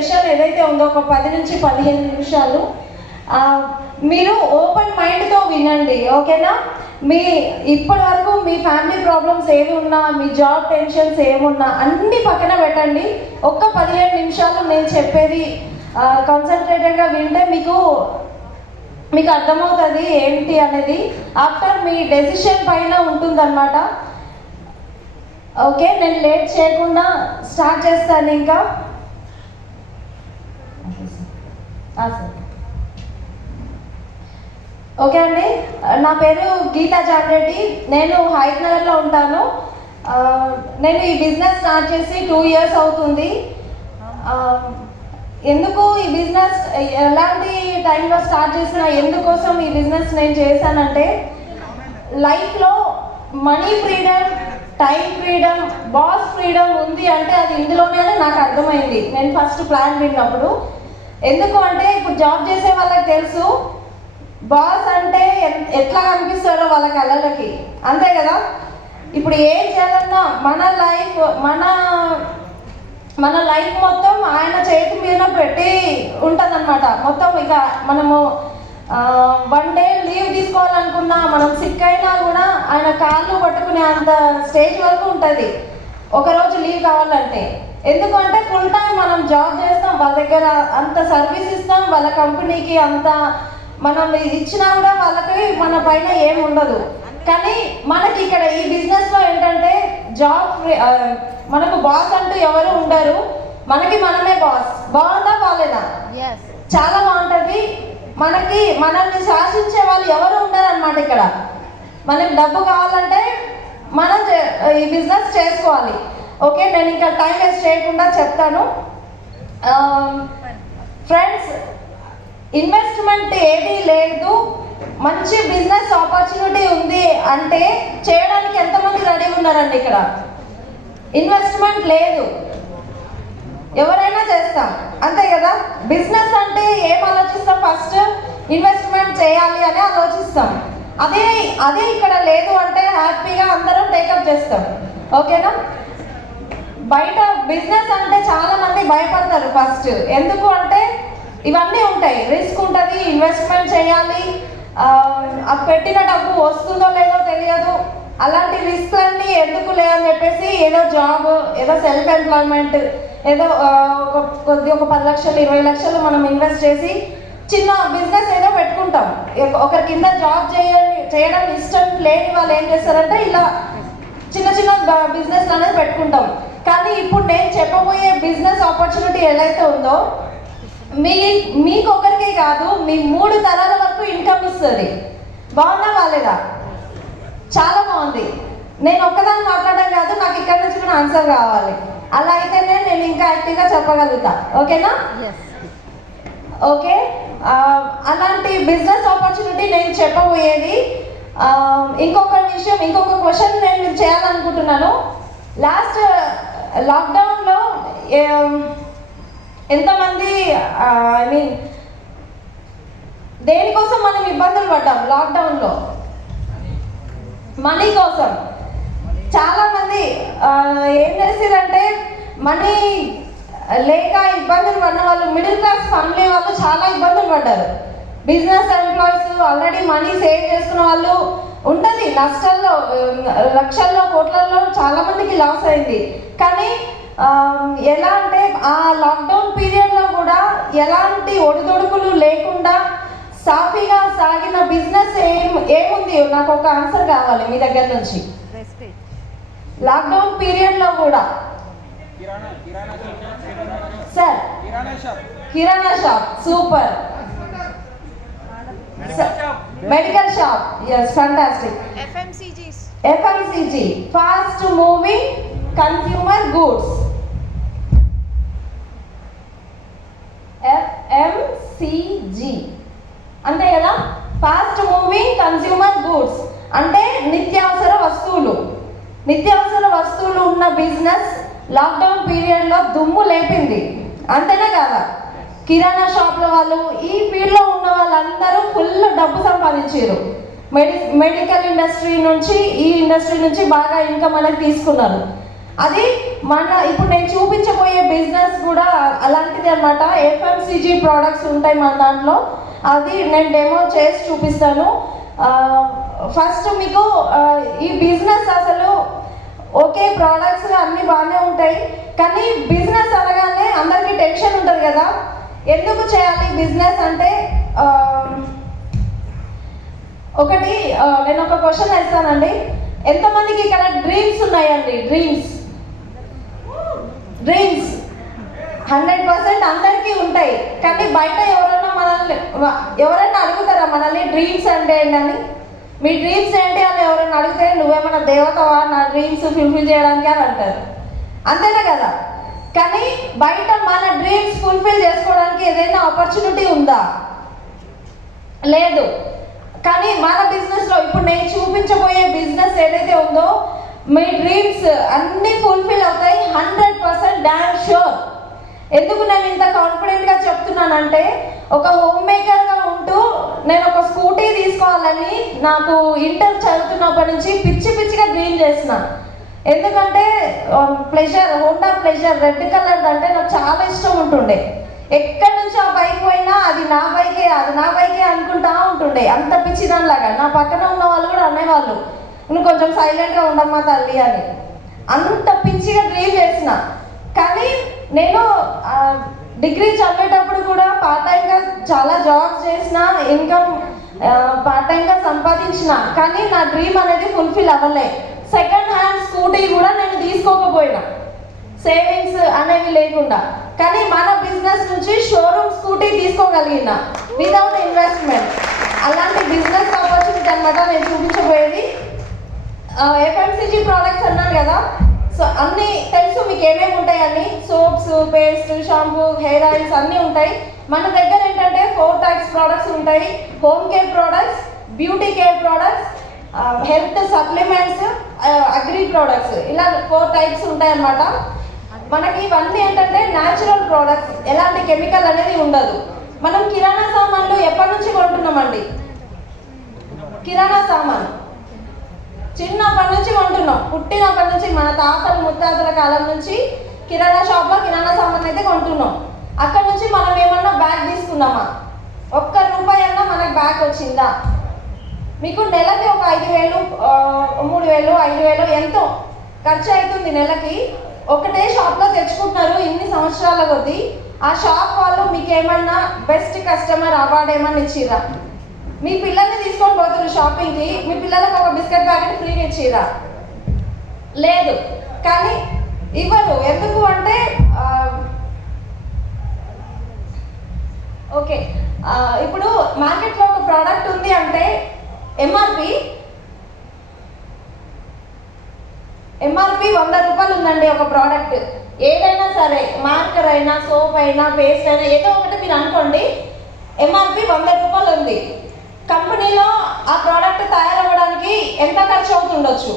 Session ఏదైతే ఉందో ఒక 10 నుంచి 15 నిమిషాలు మీరు ఓపెన్ మైండ్తో వినండి, ఓకేనా? మీ ఇప్పటి వరకు మీ ఫ్యామిలీ ప్రాబ్లమ్స్ ఏమి ఉన్నా, మీ జాబ్ టెన్షన్స్ ఏమున్నా అన్నీ పక్కన పెట్టండి. ఒక్క 15 నిమిషాలు నేను చెప్పేది కాన్సన్ట్రేటెడ్గా వింటే మీకు అర్థమవుతుంది ఏంటి అనేది. ఆఫ్టర్ మీ డెసిషన్ పైన ఉంటుందన్నమాట. ఓకే, నేను లేట్ చేయకుండా స్టార్ట్ చేస్తాను. ఇంకా ఓకే అండి, నా పేరు గీతా జాన్రెడ్డి. నేను హైట్ నగర్లో ఉంటాను. నేను ఈ బిజినెస్ స్టార్ట్ చేసి 2 years అవుతుంది. ఎందుకు ఈ బిజినెస్ ఎలాంటి టైంలో స్టార్ట్ చేసిన, ఎందుకోసం ఈ బిజినెస్ నేను చేశానంటే, లైఫ్లో money freedom, time freedom, boss freedom ఉంది అంటే అది ఇందులోనే నాకు అర్థమైంది నేను ఫస్ట్ ప్లాన్ విన్నప్పుడు. ఎందుకు అంటే ఇప్పుడు జాబ్ చేసే వాళ్ళకి తెలుసు బాస్ అంటే ఎట్లా కనిపిస్తారో వాళ్ళ కళ్ళకి, అంతే కదా? ఇప్పుడు ఏం చేయాలన్నా మన లైఫ్ మొత్తం ఆయన చేతి మీద పెట్టి ఉంటుందన్నమాట. మొత్తం ఇక మనము 1 day లీవ్ తీసుకోవాలనుకున్నా, మనం సిక్ అయినా కూడా ఆయన కాళ్ళు పట్టుకునే అంత స్టేజ్ వరకు ఉంటుంది ఒకరోజు లీవ్ కావాలంటే. ఎందుకంటే ఫుల్ టైం మనం జాబ్ చేస్తాం, వాళ్ళ దగ్గర అంత సర్వీస్ ఇస్తాం, వాళ్ళ కంపెనీకి అంత మనం ఇచ్చినా కూడా వాళ్ళకి మన పైన ఏమి ఉండదు. కానీ మనకి ఇక్కడ ఈ బిజినెస్లో ఏంటంటే మనకు బాస్ అంటూ ఎవరు ఉండరు, మనకి మనమే బాస్. బాగుందా బాలేదా? చాలా బాగుంటుంది. మనల్ని శాసించే వాళ్ళు ఎవరు ఉండరు అన్నమాట. ఇక్కడ మనకి డబ్బు కావాలంటే మనం ఈ బిజినెస్ చేసుకోవాలి. ఓకే, నేను ఇంకా టైం వేస్ట్ చేయకుండా చెప్తాను. ఫ్రెండ్స్, ఇన్వెస్ట్మెంట్ ఏదీ లేదు, మంచి బిజినెస్ ఆపర్చునిటీ ఉంది అంటే చేయడానికి ఎంతమంది రెడీ ఉన్నారండి? ఇక్కడ ఇన్వెస్ట్మెంట్ లేదు, ఎవరైనా చేస్తాం, అంతే కదా? బిజినెస్ అంటే ఏం ఆలోచిస్తాం? ఫస్ట్ ఇన్వెస్ట్మెంట్ చేయాలి అని ఆలోచిస్తాం. అదే ఇక్కడ లేదు అంటే హ్యాపీగా అందరం టేకప్ చేస్తాం, ఓకేనా? బయట బిజినెస్ అంటే చాలా మంది భయపడతారు ఫస్ట్. ఎందుకు అంటే ఇవన్నీ ఉంటాయి, రిస్క్ ఉంటుంది, ఇన్వెస్ట్మెంట్ చేయాలి, ఆ పెట్టిన డబ్బు వస్తుందో లేదో తెలియదు. అలాంటి రిస్క్లన్నీ ఎందుకు లేదని చెప్పేసి ఏదో జాబ్, ఏదో సెల్ఫ్ ఎంప్లాయ్మెంట్, ఏదో ఒక 10 లక్షలు 20 లక్షలు మనం ఇన్వెస్ట్ చేసి చిన్న బిజినెస్ ఏదో పెట్టుకుంటాం. ఒకరి కింద జాబ్ చేయడం ఇష్టం లేని వాళ్ళు ఏం చేస్తారంటే ఇలా చిన్న బిజినెస్ అనేది పెట్టుకుంటాం. కానీ ఇప్పుడు నేను చెప్పబోయే బిజినెస్ ఆపర్చునిటీ ఏదైతే ఉందో మీకు ఒకరికే కాదు, మీ 3 తరాల వరకు ఇన్కమ్ ఇస్తుంది. బాగున్నా బాలేదా? చాలా బాగుంది. నేను ఒక్కదాన్ని మాట్లాడడం కాదు, నాకు ఇక్కడ నుంచి కూడా ఆన్సర్ కావాలి. అలా అయితేనే నేను ఇంకా యాక్టివ్గా చెప్పగలుగుతా, ఓకేనా? ఓకే, అలాంటి బిజినెస్ ఆపర్చునిటీ నేను చెప్పబోయేది. ఇంకొక క్వశ్చన్ నేను చేయాలనుకుంటున్నాను. లాస్ట్ లాక్డౌన్లో ఎంతమంది దేనికోసం మనం ఇబ్బందులు పడ్డాం? లాక్డౌన్లో మనీ కోసం. చాలా మంది ఏం చేసారంటే మనీ లేక ఇబ్బందులు పడిన వాళ్ళు, మిడిల్ క్లాస్ ఫ్యామిలీ వాళ్ళు చాలా ఇబ్బందులు పడ్డారు. Business employees already money save చేసుకున్న వాళ్ళు ఉంటుంది, నష్టాల్లో లక్షల్లో కోట్లలో చాలా మందికి లాస్ అయింది. కానీ ఎలా అంటే ఆ లాక్డౌన్ పీరియడ్లో కూడా ఎలాంటి ఒడిదొడుకులు లేకుండా సాఫీగా సాగిన బిజినెస్ ఏముంది? నాకు ఒక ఆన్సర్ కావాలి మీ దగ్గర నుంచి. లాక్డౌన్ పీరియడ్లో కూడా సార్ కిరాణా shop, super. Medical shop, yes, fantastic. FMCG, fast moving consumer goods. FMCG అంతే కదా? ఫాస్ట్ మూవింగ్ కన్స్యూమర్ గూడ్స్ అంటే నిత్యావసర వస్తువులు ఉన్న బిజినెస్ లాక్డౌన్ పీరియడ్లో దుమ్ము లేపింది, అంతేనా కదా? కిరాణా షాప్ల వాళ్ళు, ఈ ఫీల్డ్లో ఉన్న వాళ్ళందరూ ఫుల్ డబ్బు సంపాదించారు. మెడికల్ ఇండస్ట్రీ నుంచి, ఈ ఇండస్ట్రీ నుంచి బాగా ఇన్కమ్ అనేది తీసుకున్నారు. అది ఇప్పుడు నేను చూపించబోయే బిజినెస్ కూడా అలాంటిది అనమాట. ఎఫ్ఎంసీజీ ప్రోడక్ట్స్ ఉంటాయి మన దాంట్లో. అది నేను డెమో చేసి చూపిస్తాను. ఫస్ట్ మీకు ఈ బిజినెస్ అసలు ఓకే, ప్రోడక్ట్స్ అన్నీ బాగానే ఉంటాయి, కానీ బిజినెస్ అనగానే అందరికీ టెన్షన్ ఉంటుంది కదా, ఎందుకు చేయాలి బిజినెస్ అంటే. ఒకటి నేను ఒక క్వశ్చన్ వేస్తానండి. ఎంతమందికి ఇక్కడ డ్రీమ్స్ ఉన్నాయండి? డ్రీమ్స్ 100% అందరికీ ఉంటాయి, కానీ బయట ఎవరైనా అడుగుతారా మనల్ని డ్రీమ్స్ అంటే ఏంటని? మీ డ్రీమ్స్ ఏంటి అని ఎవరైనా అడిగితే నువ్వేమైనా దేవతవా నా డ్రీమ్స్ ఫుల్ఫిల్ చేయడానికి అని అంటారు, అంతేనా కదా? కానీ బయట మన డ్రీమ్స్ ఫుల్ఫిల్ చేసుకోవడానికి ఏదైనా ఆపర్చునిటీ ఉందా? లేదు. కానీ మన బిజినెస్లో ఇప్పుడు నేను చూపించబోయే బిజినెస్ ఏదైతే ఉందో మీ డ్రీమ్స్ అన్నీ ఫుల్ఫిల్ అవుతాయి 100% డామ్ షూర్. ఎందుకు నేను ఇంత కాన్ఫిడెంట్గా చెప్తున్నానంటే, ఒక హోమ్ మేకర్గా ఉంటూ నేను ఒక స్కూటీ తీసుకోవాలని నాకు ఇంటర్ చదువుతున్నప్పటి నుంచి పిచ్చిగా డ్రీమ్ చేసిన. ఎందుకంటే హోండా ప్లెజర్ రెడ్ కలర్ అంటే నాకు చాలా ఇష్టం ఉంటుండే. ఎక్కడి నుంచి ఆ బైక్ పోయినా అది నా బైకే అనుకుంటా ఉంటుండే, అంత పిచ్చిదానిలాగా. నా పక్కన ఉన్న వాళ్ళు కూడా అనేవాళ్ళు, నువ్వు కొంచెం సైలెంట్గా ఉండమ్మా తల్లి అని. అంత పిచ్చిగా డ్రీమ్ చేసిన. కానీ నేను డిగ్రీ చదివేటప్పుడు కూడా పార్ట్ టైంగా చాలా జాబ్స్ చేసిన, ఇన్కమ్ పార్ట్ టైంగా సంపాదించిన, కానీ నా డ్రీమ్ అనేది ఫుల్ఫిల్ అవ్వలే. సెకండ్ హ్యాండ్ స్కూటీ కూడా నేను తీసుకోకపోయినా, సేవింగ్స్ అనేవి లేకుండా. కానీ మన బిజినెస్ నుంచి షోరూమ్ స్కూటీ తీసుకోగలిగిన వితౌట్ ఇన్వెస్ట్మెంట్. అలాంటి బిజినెస్ ఆపర్చునిటీ అనమాట నేను చూపించబోయేది. ఎఫ్ఎంసీజీ ప్రోడక్ట్స్ అన్నాను కదా, సో అన్నీ తెలుసు మీకు ఏమేమి ఉంటాయని. Soaps, paste, shampoo, hair oils అన్నీ ఉంటాయి. మన దగ్గర ఏంటంటే 4 టైప్స్ ప్రోడక్ట్స్ ఉంటాయి. Home care products, beauty care products, health supplements, agri products, ఇలా 4 టైప్స్ ఉంటాయి అన్నమాట. మనకి ఇవన్నీ ఏంటంటే న్యాచురల్ ప్రోడక్ట్స్, ఎలాంటి కెమికల్ అనేది ఉండదు. మనం కిరాణా సామాన్లు ఎప్పటి నుంచి కొంటున్నామండి? కిరాణా సామాన్ చిన్నప్పటి నుంచి కొంటున్నాం. పుట్టినప్పటి నుంచి మన తాతల ముత్తాతల కాలం నుంచి కిరాణా షాప్లో కిరాణా సామాన్ అయితే కొంటున్నాం. అక్కడ నుంచి మనం ఏమన్నా బ్యాగ్ తీసుకున్నామా? ₹1 అన్నా మనకు బ్యాగ్ వచ్చిందా? మీకు నెలకి ఒక 5,000, 3,000, 5,000 ఎంతో ఖర్చు అవుతుంది నెలకి. ఒకటే షాప్లో తెచ్చుకుంటున్నారు ఇన్ని సంవత్సరాల కొద్దీ. ఆ షాప్ వాళ్ళు మీకు ఏమన్నా బెస్ట్ కస్టమర్ అవార్డు ఏమన్నా ఇచ్చిరా? మీ పిల్లల్ని తీసుకొని పోతున్నారు షాపింగ్కి, మీ పిల్లలకు ఒక బిస్కెట్ ప్యాకెట్ ఫ్రీగా ఇచ్చిరా? లేదు. కానీ ఇవ్వరు. ఎందుకు అంటే ఓకే, ఇప్పుడు మార్కెట్లో ఒక ప్రోడక్ట్ ఉంది అంటే ఎంఆర్పి ₹100 ఉందండి ఒక ప్రోడక్ట్. ఏదైనా సరే, మార్కర్ అయినా, సోప్ అయినా, పేస్ట్ అయినా, ఏదో ఒకటి మీరు అనుకోండి, ఎంఆర్పి ₹100 ఉంది. కంపెనీలో ఆ ప్రోడక్ట్ తయారవ్వడానికి ఎంత ఖర్చు అవుతుండొచ్చు?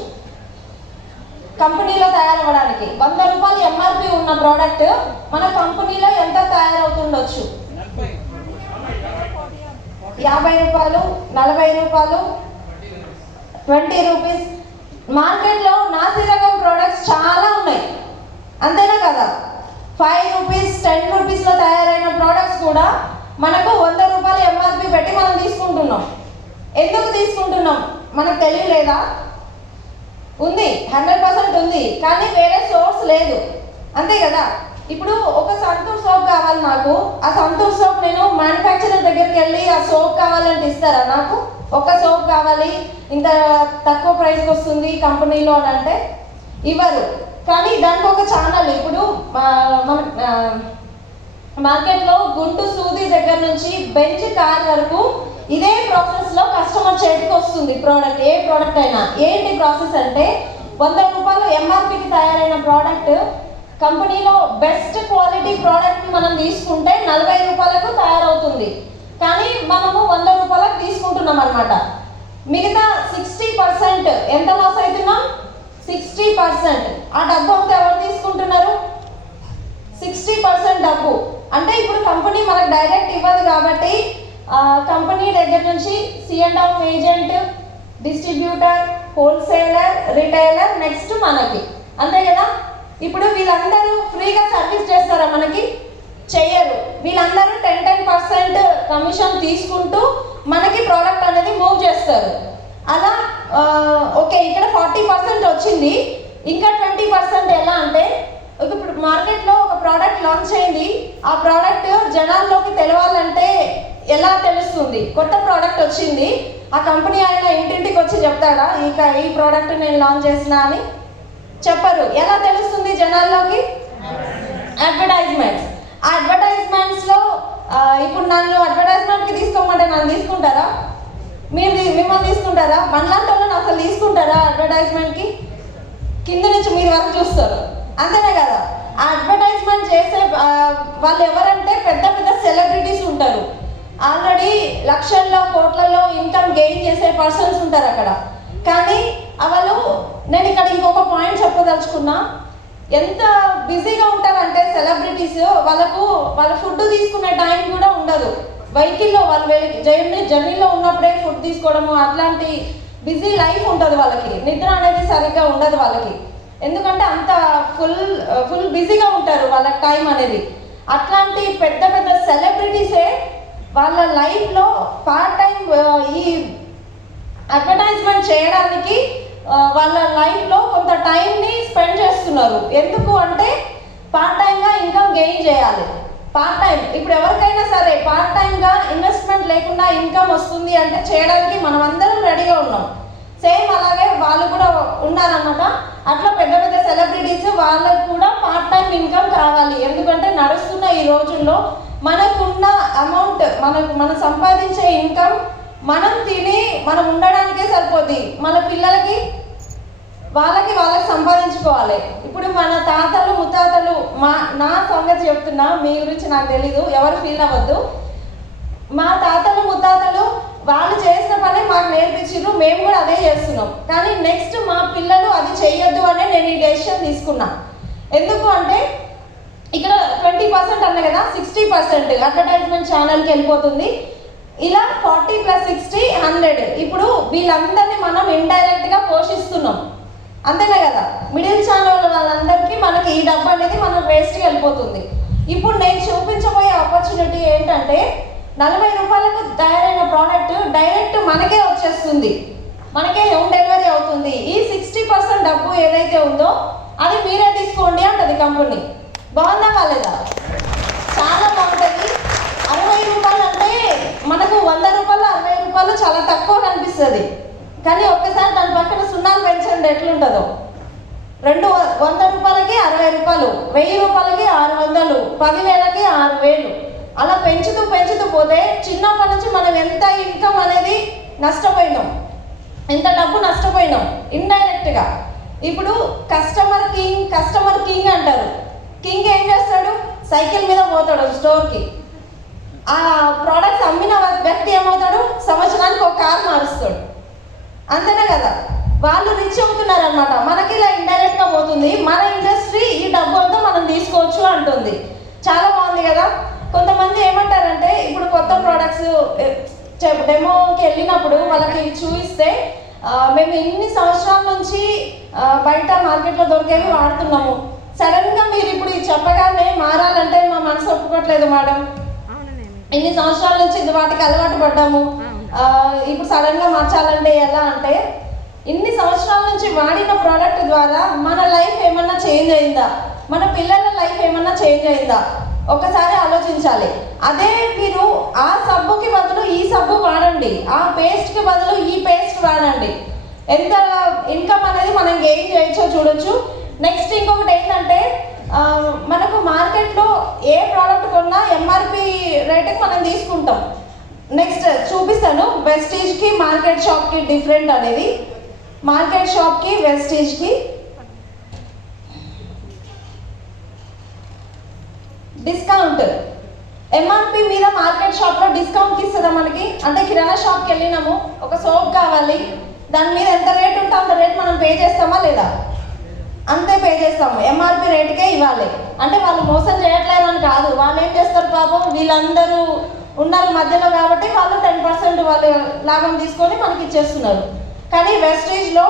కంపెనీలో తయారవ్వడానికి ₹100 ఎంఆర్పి ఉన్న ప్రోడక్ట్ మన కంపెనీలో ఎంత తయారవుతుండొచ్చు? ₹50, ₹40, ₹20. మార్కెట్లో నాసిరకం ప్రోడక్ట్స్ చాలా ఉన్నాయి, అంతేనా కదా? ₹5, ₹10లో తయారైన ప్రోడక్ట్స్ కూడా మనకు ₹100 ఎంఆర్పి పెట్టి మనం తీసుకుంటున్నాం. ఎందుకు తీసుకుంటున్నాం? మనకు తెలియలేదా? ఉంది, 100% ఉంది, కానీ వేరే సోర్స్ లేదు, అంతే కదా? ఇప్పుడు ఒక సంతూర్ సోప్ కావాలి నాకు, ఆ సంతూర్ సోప్ నేను మ్యానుఫ్యాక్చరర్ దగ్గరికి వెళ్ళి ఆ సోప్ కావాలంటే ఇస్తారా నాకు? ఒక సోప్ కావాలి, ఇంత తక్కువ ప్రైస్కి వస్తుంది కంపెనీలో అని అంటే ఇవ్వరు. కానీ దానికి ఒక ఛానల్, ఇప్పుడు మన మార్కెట్లో గుంటు సూది దగ్గర నుంచి బెంచ్ కార్ వరకు ఇదే ప్రాసెస్లో కస్టమర్ చేతికి వస్తుంది ప్రోడక్ట్, ఏ ప్రోడక్ట్ అయినా. ఏంటి ప్రాసెస్ అంటే ₹100 ఎంఆర్పికి తయారైన ప్రోడక్ట్ కంపెనీలో బెస్ట్ క్వాలిటీ ప్రోడక్ట్ మనం తీసుకుంటే ₹40కు తయారవుతుంది. కానీ మనము ₹100కి తీసుకుంటున్నాం అనమాట. మిగతా 60% ఎంత లాస్ అవుతున్నాం? 60%. ఆ డబ్బు అంతా ఎవరు తీసుకుంటున్నారు? 60% డబ్బు. అంటే ఇప్పుడు కంపెనీ మనకు డైరెక్ట్ ఇవ్వదు కాబట్టి కంపెనీ దగ్గర నుంచి C&F agent, distributor, wholesaler, retailer, next మనకి అంతే కదా. ఇప్పుడు వీళ్ళందరూ ఫ్రీగా సర్వీస్ చేస్తారా మనకి? చెయ్యరు. వీళ్ళందరూ 10% కమిషన్ తీసుకుంటూ మనకి ప్రోడక్ట్ అనేది మూవ్ చేస్తారు. అలా ఓకే, ఇక్కడ 40% వచ్చింది, ఇంకా 20% ఎలా అంటే, ఇప్పుడు మార్కెట్లో ఒక ప్రోడక్ట్ లాంచ్ అయింది, ఆ ప్రోడక్ట్ జనాల్లోకి తెలవాలంటే ఎలా తెలుస్తుంది? కొత్త ప్రోడక్ట్ వచ్చింది, ఆ కంపెనీ ఆయన ఇంటింటికి వచ్చి చెప్తాడా ఈ ప్రోడక్ట్ నేను లాంచ్ చేసిన అని? చెప్పరు. ఎలా తెలుస్తుంది జనాల్లోకి? అడ్వర్టైజ్మెంట్స్. ఆ అడ్వర్టైజ్మెంట్స్లో ఇప్పుడు నన్ను అడ్వర్టైజ్మెంట్కి తీసుకోమంటే నన్ను తీసుకుంటారా? మిమ్మల్ని తీసుకుంటారా? మనలాంటి వాళ్ళని అసలు తీసుకుంటారా అడ్వర్టైజ్మెంట్కి? కింద నుంచి మీరు వరకు చూస్తారు, అంతేనే కదా. ఆ అడ్వర్టైజ్మెంట్ చేసే వాళ్ళు ఎవరంటే పెద్ద పెద్ద సెలబ్రిటీస్ ఉంటారు, ఆల్రెడీ లక్షల్లో కోట్లలో ఇన్కమ్ గెయిన్ చేసే పర్సన్స్ ఉంటారు అక్కడ. కానీ వాళ్ళు, నేను ఇక్కడ ఇంకొక పాయింట్ చెప్పదలుచుకున్నా, ఎంత బిజీగా ఉంటారంటే సెలబ్రిటీస్, వాళ్ళ ఫుడ్ తీసుకునే టైం కూడా ఉండదు. వెహికల్లో వాళ్ళు జర్నీలో ఉన్నప్పుడే ఫుడ్ తీసుకోవడము, అట్లాంటి బిజీ లైఫ్ ఉంటుంది వాళ్ళకి. నిద్ర అనేది సరిగ్గా ఉండదు వాళ్ళకి, ఎందుకంటే అంత ఫుల్ బిజీగా ఉంటారు, వాళ్ళ టైం అనేది. అట్లాంటి పెద్ద పెద్ద సెలబ్రిటీసే వాళ్ళ లైఫ్లో పార్ట్ టైం ఈ అడ్వర్టైజ్మెంట్ చేయడానికి వాళ్ళ లైఫ్లో కొంత టైంని స్పెండ్ చేస్తున్నారు. ఎందుకు అంటే పార్ట్ టైంగా ఇన్కమ్ గెయిన్ చేయాలి. పార్ట్ టైం ఇప్పుడు ఎవరికైనా సరే పార్ట్ టైంగా ఇన్వెస్ట్మెంట్ లేకుండా ఇన్కమ్ వస్తుంది అంటే చేయడానికి మనం అందరం రెడీగా ఉన్నాం. సేమ్ అలాగే వాళ్ళు కూడా ఉన్నారన్నమాట. అట్లా పెద్ద పెద్ద సెలబ్రిటీస్ వాళ్ళకు కూడా పార్ట్ టైం ఇన్కమ్ కావాలి. ఎందుకంటే నడుస్తున్న ఈ రోజుల్లో మనకున్న అమౌంట్, మనం సంపాదించే ఇన్కమ్ మనం తిని మనం ఉండడానికే సరిపోద్ది. మన పిల్లలకి వాళ్ళకి సంపాదించుకోవాలి. ఇప్పుడు మన తాతలు ముత్తాతలు, నా సంగతి చెప్తున్నా, మీ గురించి నాకు తెలీదు, ఎవరు ఫీల్ అవ్వద్దు. మా తాతలు ముత్తాతలు వాళ్ళు చేసిన పని మాకు నేర్పించారు, మేము కూడా అదే చేస్తున్నాం. కానీ నెక్స్ట్ మా పిల్లలు అది చెయ్యొద్దు అనే నేను ఈ డెసిషన్ తీసుకున్నా. ఎందుకు అంటే ఇక్కడ 20% అన్న కదా, 60% అడ్వర్టైజ్మెంట్ ఛానల్కి వెళ్ళిపోతుంది. ఇలా 40 + 60 100. ఇప్పుడు వీళ్ళందరినీ మనం ఇండైరెక్ట్గా పోషిస్తున్నాం, అంతేనే కదా. మిడిల్ ఛానల్ వాళ్ళందరికీ మనకి ఈ డబ్బు అనేది మనం వేస్ట్గా వెళ్ళిపోతుంది. ఇప్పుడు నేను చూపించబోయే ఆపర్చునిటీ ఏంటంటే 40 రూపాయలకు తయారైన ప్రోడక్ట్ డైరెక్ట్ మనకే వచ్చేస్తుంది, మనకే హోమ్ డెలివరీ అవుతుంది. ఈ 60% డబ్బు ఏదైతే ఉందో అది మీరే తీసుకోండి అంటది కంపెనీ. బాగుందా కాలేదా? చాలా బాగుంటుంది. 60 రూపాయలు అంటే మనకు 100 రూపాయలు 60 రూపాయలు చాలా తక్కువ కనిపిస్తుంది. కానీ ఒక్కసారి దాని పక్కన సున్నాలు పెంచండి ఎట్లుంటుందో. 100 రూపాయలకి 60 రూపాయలు, 1000 రూపాయలకి 600, 10,000కి 6,000. అలా పెంచుతూ పోతే చిన్నప్పటి నుంచి మనం ఎంత ఇన్కమ్ అనేది నష్టపోయినాం, ఎంత డబ్బు నష్టపోయినాం ఇండైరెక్ట్గా. ఇప్పుడు కస్టమర్ కింగ్ అంటారు. కింగ్ ఏం చేస్తాడు? సైకిల్ మీద పోతాడు స్టోర్కి. ఆ ప్రోడక్ట్స్ అమ్మిన వ్యక్తి ఏమవుతాడు? సంవత్సరానికి ఒక కారు మారుస్తాడు, అంతేనే కదా. వాళ్ళు రిచ్ అవుతున్నారు అనమాట. మనకి ఇలా ఇండైరెక్ట్గా పోతుంది. మన ఇండస్ట్రీ ఈ డబ్బులతో మనం తీసుకోవచ్చు అంటుంది. చాలా బాగుంది కదా. కొంతమంది ఏమంటారంటే, ఇప్పుడు కొత్త ప్రోడక్ట్స్ డెమోకి వెళ్ళినప్పుడు వాళ్ళకి చూపిస్తే మేము ఇన్ని సంవత్సరాల నుంచి బయట మార్కెట్లో దొరికేవి వాడుతున్నాము, సడన్గా మీరు ఇప్పుడు చెప్పగానే మారాలంటే మా మనసు ఒప్పుకోవట్లేదు మేడం, ఇన్ని సంవత్సరాల నుంచి వాటికి అలవాటు పడ్డాము, ఇప్పుడు సడన్గా మార్చాలంటే ఎలా అంటే, ఇన్ని సంవత్సరాల నుంచి వాడిన ప్రోడక్ట్ ద్వారా మన లైఫ్ ఏమన్నా చేంజ్ అయిందా, మన పిల్లల లైఫ్ ఏమన్నా చేంజ్ అయిందా ఒకసారి ఆలోచించాలి. అదే మీరు ఆ సబ్బుకి బదులు ఈ సబ్బు వాడండి, ఆ పేస్ట్కి బదులు ఈ పేస్ట్ వాడండి, ఎంత ఇన్కమ్ అనేది మనం గెయిన్ చేయొచ్చో చూడొచ్చు. నెక్స్ట్ ఇంకొకటి ఏంటంటే, మనకు మార్కెట్లో ఏ ప్రోడక్ట్ కొన్నా ఎంఆర్పి రేటుకి మనం తీసుకుంటాం. నెక్స్ట్ చూపిస్తాను వెస్టీజ్కి మార్కెట్ షాప్కి డిఫరెంట్ అనేది. మార్కెట్ షాప్కి వెస్టీజ్కి డిస్కౌంట్, ఎంఆర్పి మీద మార్కెట్ షాప్లో డిస్కౌంట్ ఇస్తుందా మనకి? అంటే కిరాణా షాప్కి వెళ్ళినాము, ఒక సోప్ కావాలి, దాని మీద ఎంత రేట్ ఉంటే అంత రేట్ మనం పే చేస్తామా లేదా? అంతే పే చేస్తాము, ఎంఆర్పి రేటుకే ఇవ్వాలి. అంటే వాళ్ళు మోసం చేయట్లేదు అని కాదు, వాళ్ళు ఏం చేస్తారు పాపం, వీళ్ళందరూ ఉన్నారు మధ్యలో కాబట్టి వాళ్ళు 10% వాళ్ళు లాభం తీసుకొని మనకి ఇచ్చేస్తున్నారు. కానీ వెస్టీజ్లో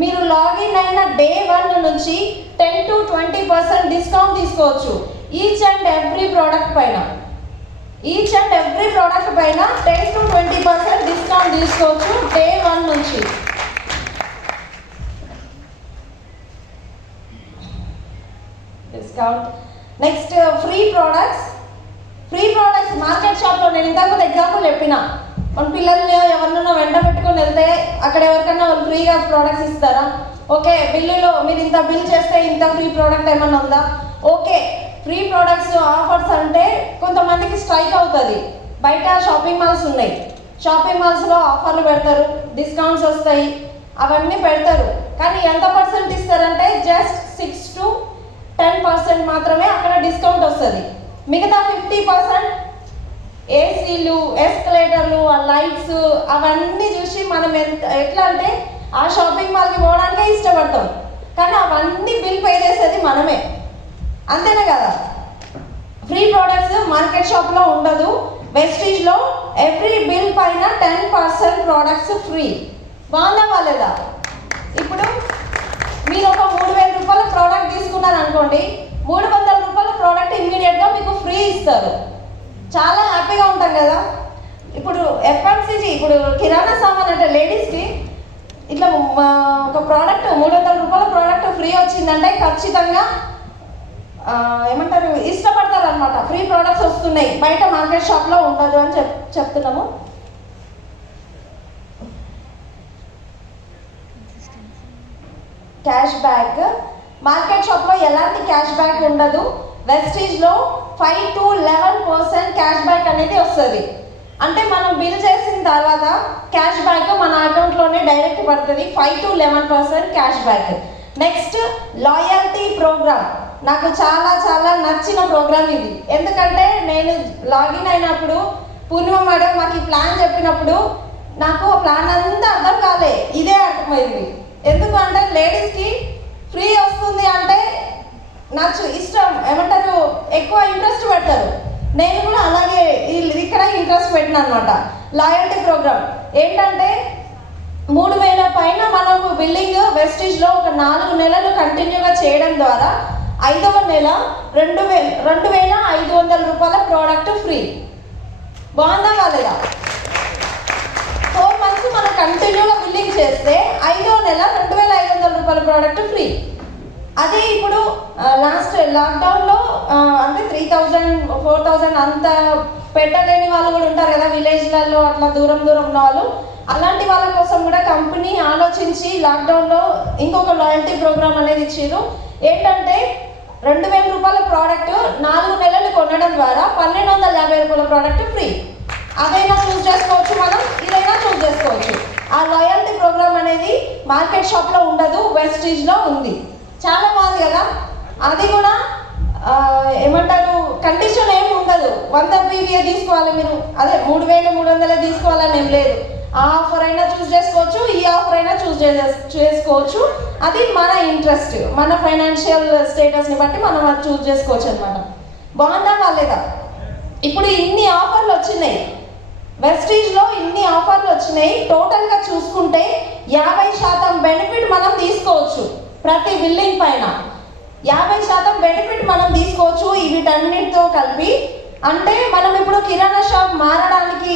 మీరు లాగిన్ అయిన డే 1 నుంచి 10 to 20% డిస్కౌంట్ తీసుకోవచ్చు ఈచ్ అండ్ ఎవ్రీ ప్రోడక్ట్ పైన. 10 to 20% డిస్కౌంట్ తీసుకోవచ్చు డే 1 నుంచి. Discount. Next free products market షాప్లో నేను ఇంతకుముందు ఎగ్జాంపుల్ చెప్పిన, మన పిల్లల్ని ఎవరినైనా వెంట పెట్టుకొని వెళ్తే అక్కడ ఎవరికైనా వాళ్ళు ఫ్రీగా ప్రోడక్ట్స్ ఇస్తారా? ఓకే, బిల్లులో మీరు ఇంత బిల్ చేస్తే ఇంత ఫ్రీ ప్రోడక్ట్ ఏమన్నా ఉందా? ఓకే, ఫ్రీ ప్రోడక్ట్స్ ఆఫర్స్ అంటే కొంతమందికి స్ట్రైక్ అవుతుంది. బయట షాపింగ్ మాల్స్ ఉన్నాయి, షాపింగ్ మాల్స్లో ఆఫర్లు పెడతారు, డిస్కౌంట్స్ వస్తాయి, అవన్నీ పెడతారు. కానీ ఎంత పర్సెంట్ ఇస్తారంటే జస్ట్ 6 to 10% మాత్రమే అక్కడ డిస్కౌంట్ వస్తుంది. మిగతా 50% ఏసీలు, ఎస్కలేటర్లు, ఆ లైట్స్ అవన్నీ చూసి మనం ఎట్లా అంటే ఆ షాపింగ్ మాల్కి పోవడానికే ఇష్టపడతాం, కానీ అవన్నీ బిల్ పే చేసేది మనమే, అంతేనా కదా? ఫ్రీ ప్రోడక్ట్స్ మార్కెట్ షాప్లో ఉండదు. వెస్టీజ్లో ఎవ్రీ బిల్ పైన 10% ప్రోడక్ట్స్ ఫ్రీ. బాగుందా బాలేదా? ఇప్పుడు మీరు ఒక 3000 రూపాయల ప్రోడక్ట్ తీసుకున్నారు అనుకోండి, 300 రూపాయల ప్రోడక్ట్ ఇమ్మీడియట్గా మీకు ఫ్రీ ఇస్తారు. చాలా హ్యాపీగా ఉంటాం కదా. ఇప్పుడు ఎఫ్ఎంసీజీ, ఇప్పుడు కిరాణా సామాన్ అంటే లేడీస్కి ఇట్లా ఒక ప్రోడక్ట్ 300 రూపాయల ప్రోడక్ట్ ఫ్రీ వచ్చిందంటే ఖచ్చితంగా ఏమంటారు, ఇష్టపడతారు అనమాట. ఫ్రీ ప్రోడక్ట్స్ వస్తున్నాయి, బయట మార్కెట్ షాప్లో ఉండదు అని చెప్తున్నాము. క్యాష్ బ్యాక్ మార్కెట్ షాప్లో ఎలాంటి క్యాష్ బ్యాక్ ఉండదు. వెస్టీజ్లో 5 to 11% క్యాష్ బ్యాక్ అనేది వస్తుంది. అంటే మనం బిల్ చేసిన తర్వాత క్యాష్ బ్యాక్ మన అకౌంట్లోనే డైరెక్ట్ పడుతుంది. 5 to 11% cash back. Next loyalty program. నాకు చాలా చాలా నచ్చిన ప్రోగ్రామ్ ఇది. ఎందుకంటే నేను లాగిన్ అయినప్పుడు పూర్ణిమ మేడం మాకు ఈ ప్లాన్ చెప్పినప్పుడు నాకు ఆ ప్లాన్ అంతా అర్థం కాలే, ఇదే అర్థమైంది. ఎందుకంటే లేడీస్కి ఫ్రీ వస్తుంది అంటే నాకు ఇష్టం, ఏమంటారు, ఎక్కువ ఇంట్రెస్ట్ పెడతారు. నేను కూడా అలాగే ఇక్కడ ఇంట్రెస్ట్ పెట్టిన అనమాట. లాయల్టీ ప్రోగ్రామ్ ఏంటంటే 3000 పైన మనకు బిల్లింగ్ వెస్టీజ్లో ఒక 4 నెలలు కంటిన్యూగా చేయడం ద్వారా 5వ నెల 2500 రూపాయల ప్రోడక్ట్ ఫ్రీ. బాగుందా కాలేదా? 4 months మనం కంటిన్యూగా బిల్లింగ్ చేస్తే 5వ నెల 2500 రూపాయల ప్రోడక్ట్ ఫ్రీ. అదే ఇప్పుడు లాస్ట్ లాక్డౌన్లో అంటే 3000, 4000 అంత పెట్టలేని వాళ్ళు కూడా ఉంటారు కదా విలేజ్లలో, అట్లా దూరం ఉన్న వాళ్ళు. అలాంటి వాళ్ళ కోసం కూడా కంపెనీ ఆలోచించి లాక్డౌన్లో ఇంకొక లాయల్టీ ప్రోగ్రామ్ అనేది ఇచ్చారు. ఏంటంటే 2000 రూపాయల ప్రోడక్ట్ 4 నెలలు కొనడం ద్వారా 1250 రూపాయల ప్రోడక్ట్ ఫ్రీ. అదైనా చూస్ చేసుకోవచ్చు, మనం ఇదైనా చూస్ చేసుకోవచ్చు. ఆ లాయల్టీ ప్రోగ్రామ్ అనేది మార్కెట్ షాప్లో ఉండదు, వెస్టీజ్లో ఉంది. చాలా బాగుంది కదా. అది కూడా ఏమంటారు, కండిషన్ ఏమి ఉండదు. 100 PVA తీసుకోవాలి మీరు, అదే 3300 తీసుకోవాలని ఏం లేదు. ఆ ఆఫర్ అయినా చూస్ చేసుకోవచ్చు, ఈ ఆఫర్ అయినా చూస్ చేసుకోవచ్చు. అది మన ఇంట్రెస్ట్, మన ఫైనాన్షియల్ స్టేటస్ని బట్టి మనం అది చూస్ చేసుకోవచ్చు అనమాట. బాగుందా కాలేదా? ఇప్పుడు ఇన్ని ఆఫర్లు వచ్చినాయి, వెస్టీజ్లో ఇన్ని ఆఫర్లు వచ్చినాయి. టోటల్గా చూసుకుంటే 50% బెనిఫిట్ మనం తీసుకోవచ్చు. ప్రతి బిల్లింగ్ పైన 50% బెనిఫిట్ మనం తీసుకోవచ్చు వీటన్నిటితో కలిపి. అంటే మనం ఇప్పుడు కిరాణా షాప్ మారడానికి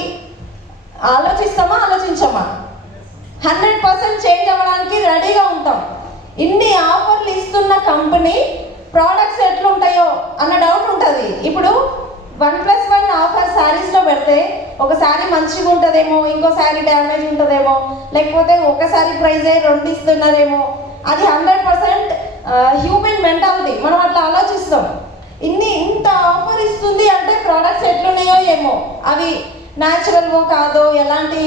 ఆలోచించమా? 100% చేంజ్ అవ్వడానికి రెడీగా ఉంటాం. ఇన్ని ఆఫర్లు ఇస్తున్న కంపెనీ ప్రోడక్ట్స్ ఎట్లుంటాయో అన్న డౌట్ ఉంటుంది. ఇప్పుడు 1+1 ఆఫర్ శారీస్లో పెడితే ఒక శారీ మంచిగా ఉంటుందేమో, ఇంకో శారీ డ్యామేజ్ ఉంటుందేమో, లేకపోతే ఒక శారీ ప్రైజే 2 ఇస్తున్నారేమో. అది 100% హ్యూమన్ మెంటాలిటీ, మనం అట్లా ఆలోచిస్తాం. ఇంత ఆఫర్ ఇస్తుంది అంటే ప్రోడక్ట్స్ ఎట్లున్నాయో ఏమో, అవి న్యాచురల్వో కాదో, ఎలాంటి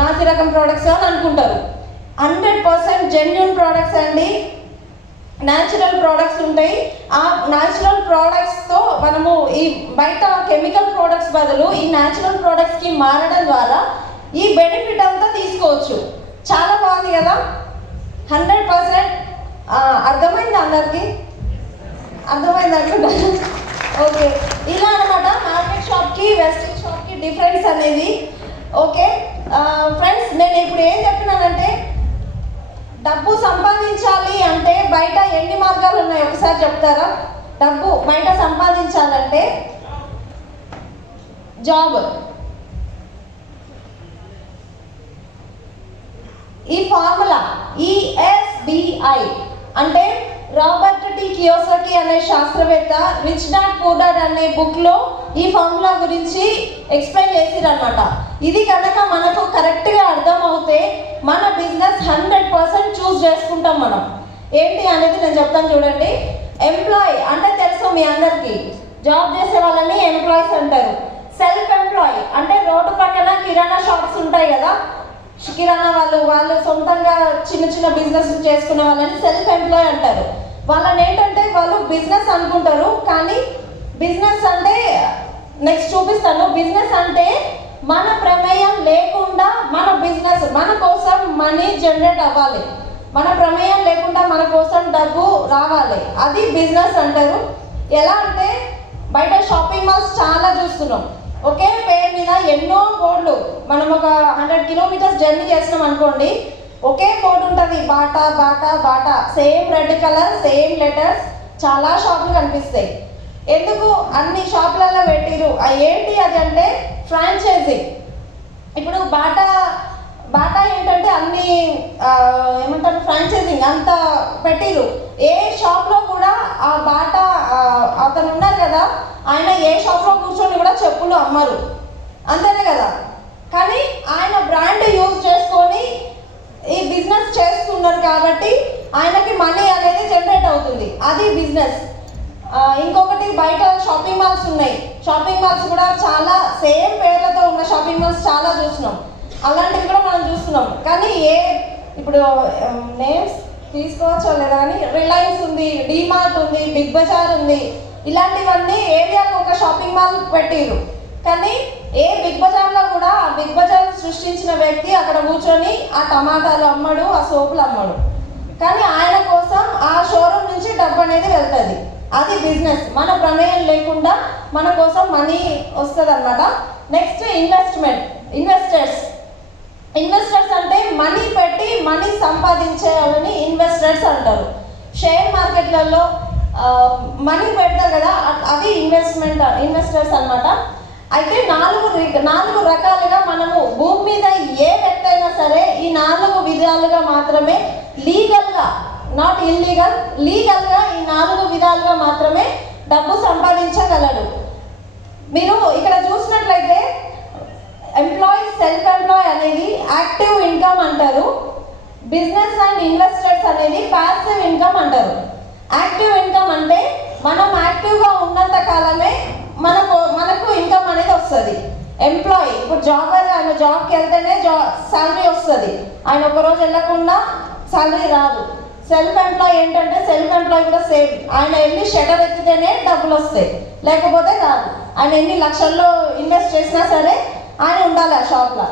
నాసి రకం ప్రోడక్ట్స్ అని అనుకుంటారు. 100% జెన్యూన్ ప్రోడక్ట్స్ అండి, న్యాచురల్ ప్రోడక్ట్స్ ఉంటాయి. ఆ న్యాచురల్ ప్రోడక్ట్స్తో మనము ఈ బయట కెమికల్ ప్రోడక్ట్స్ బదులు ఈ న్యాచురల్ ప్రోడక్ట్స్కి మారడం ద్వారా ఈ బెనిఫిట్ అంతా తీసుకోవచ్చు. చాలా బాగుంది కదా. 100% అర్థమైంది అందరికీ? అర్థమైంది అనుకుంటాను. ఓకే, ఇలా అనమాట మార్కెట్ షాప్కి వెస్టీజ్ షాప్కి డిఫరెన్స్ అనేది. ఓకే ఫ్రెండ్స్, నేను ఇప్పుడు ఏం చెప్పినానంటే డబ్బు సంపాదించాలి అంటే బయట ఎన్ని మార్గాలు ఉన్నాయి ఒకసారి చెప్తారా? డబ్బు బయట సంపాదించాలంటే జాబ్, ఈ ఫార్ములా ESBI అంటే రాబర్ట్ టి కియోసాకి అనే శాస్త్రవేత్త రిచ్ డాడ్ పూర్ డాడ్ అనే బుక్లో ఈ ఫార్ములా గురించి ఎక్స్ప్లెయిన్ చేసిరన్నమాట. ఇది కనుక మనకు కరెక్ట్గా అర్థమవుతే మన బిజినెస్ 100% చూస్ చేసుకుంటాం మనం. ఏంటి అనేది నేను చెప్తాను చూడండి. ఎంప్లాయ్ అంటే తెలుసు మీ అందరికీ, జాబ్ చేసే వాళ్ళని ఎంప్లాయీస్ అంటారు. సెల్ఫ్ ఎంప్లాయ్ అంటే రోడ్డు పక్కన కిరాణా షాప్స్ ఉంటాయి కదా, కిరాణా వాళ్ళు సొంతంగా చిన్న చిన్న బిజినెస్ చేసుకునే వాళ్ళని సెల్ఫ్ ఎంప్లాయ్ అంటారు. వాళ్ళని ఏంటంటే వాళ్ళు బిజినెస్ అనుకుంటారు, కానీ బిజినెస్ అంటే నెక్స్ట్ చూపిస్తాను. బిజినెస్ అంటే మన ప్రమేయం లేకుండా మన బిజినెస్ మన కోసం మనీ జనరేట్ అవ్వాలి, మన ప్రమేయం లేకుండా మన కోసం డబ్బు రావాలి, అది బిజినెస్ అంటారు. ఎలా అంటే బయట షాపింగ్ మాల్స్ చాలా చూస్తున్నాం, ఒకే పేరు మీద ఎన్నో బోర్డులు. మనం ఒక 100 కిలోమీటర్స్ జర్నీ చేసినాం అనుకోండి, ఒకే బోర్డు ఉంటుంది, Bata Bata Bata, same red colour same letters, చాలా షాపులు కనిపిస్తాయి. ఎందుకు అన్ని షాపులలో పెట్టిరు? ఏంటి అది అంటే ఫ్రాంచైజీ. ఇప్పుడు బాటా ఏంటంటే అన్ని ఏమంటారు ఫ్రాంచైజింగ్ అంత పెట్టిరు. ఏ షాప్లో కూడా ఆ బాటా అతను ఉన్నారు కదా, ఆయన ఏ షాప్లో కూర్చొని కూడా చెప్పులు అమ్మరు, అంతేనే కదా. కానీ ఆయన బ్రాండ్ యూజ్ చేసుకొని ఈ బిజినెస్ చేస్తున్నారు కాబట్టి ఆయనకి మనీ అనేది జనరేట్ అవుతుంది, అది బిజినెస్. ఇంకొకటి బయట షాపింగ్ మాల్స్ ఉన్నాయి, షాపింగ్ మాల్స్ కూడా చాలా సేమ్ పేర్లతో ఉన్న షాపింగ్ మాల్స్ చాలా చూస్తున్నాం, అలాంటివి కూడా మనం చూస్తున్నాం. కానీ ఇప్పుడు నేమ్స్ తీసుకోవచ్చో లేదా కానీ రిలయన్స్ ఉంది, డిమార్ట్ ఉంది, బిగ్ బజార్ ఉంది, ఇలాంటివన్నీ ఏరియాకు ఒక షాపింగ్ మాల్ పెట్టిరు. కానీ ఏ బిగ్ బజార్లో కూడా ఆ బిగ్ బజార్ సృష్టించిన వ్యక్తి అక్కడ కూర్చొని ఆ టమాటాలు అమ్మడు, ఆ సోపులు అమ్మడు, కానీ ఆయన కోసం ఆ షోరూమ్ నుంచి డబ్బు అనేది వెళ్తుంది, అది బిజినెస్. మన ప్రమేయం లేకుండా మన కోసం మనీ వస్తుంది అన్నమాట. నెక్స్ట్ ఇన్వెస్టర్స్ అంటే మనీ పెట్టి మనీ సంపాదించే వాళ్ళని ఇన్వెస్టర్స్ అంటారు. షేర్ మార్కెట్లలో మనీ పెడతారు కదా, అవి ఇన్వెస్టర్స్ అన్నమాట. అయితే నాలుగు రకాలుగా మనము భూమి మీద ఏ వ్యక్తి అయినా సరే ఈ 4 విధాలుగా మాత్రమే లీగల్గా, నాట్ ఇల్లీగల్, లీగల్గా ఈ 4 విధాలుగా మాత్రమే డబ్బు సంపాదించగలడు. మీరు ఇక్కడ చూసినట్లయితే ఎంప్లాయీ, సెల్ఫ్ ఎంప్లాయ్ అనేది యాక్టివ్ ఇన్కమ్ అంటారు, బిజినెస్ అండ్ ఇన్వెస్టర్స్ అనేది ప్యాసివ్ ఇన్కమ్ అంటారు. యాక్టివ్ ఇన్కమ్ అంటే మనం యాక్టివ్గా ఉన్నంత కాలమే మనకు ఇన్కమ్ అనేది వస్తుంది. ఎంప్లాయీ ఇప్పుడు జాబర్, ఆయన జాబ్కి వెళ్తేనే శాలరీ వస్తుంది, ఆయన ఒకరోజు వెళ్ళకుండా శాలరీ రాదు. సెల్ఫ్ ఎంప్లాయ్ ఏంటంటే సెల్ఫ్ ఎంప్లాయ్ కూడా సేమ్, ఆయన వెళ్ళి షటర్ ఎత్తితేనే డబ్బులు వస్తాయి, లేకపోతే కాదు. ఆయన ఎన్ని లక్షల్లో ఇన్వెస్ట్ చేసినా సరే ఆయన ఉండాలి ఆ షాప్లో.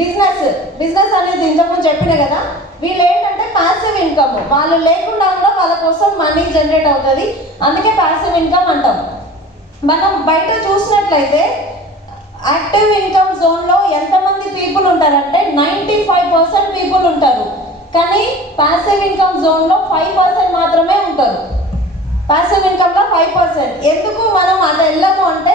బిజినెస్ అనేది ఇంతకుముందు చెప్పిన కదా, వీళ్ళు ఏంటంటే ప్యాసివ్ ఇన్కమ్, వాళ్ళు లేకుండా కూడా వాళ్ళ కోసం మనీ జనరేట్ అవుతుంది, అందుకే ప్యాసివ్ ఇన్కమ్ అంటాం. మనం బయట చూసినట్లయితే యాక్టివ్ ఇన్కమ్ జోన్లో ఎంతమంది పీపుల్ ఉంటారంటే 95% పీపుల్ ఉంటారు, కానీ ప్యాసివ్ ఇన్కమ్ జోన్లో 5% మాత్రమే ఉంటారు. ప్యాసివ్ ఇన్కమ్లో 5%. ఎందుకు మనం అటు వెళ్ళము అంటే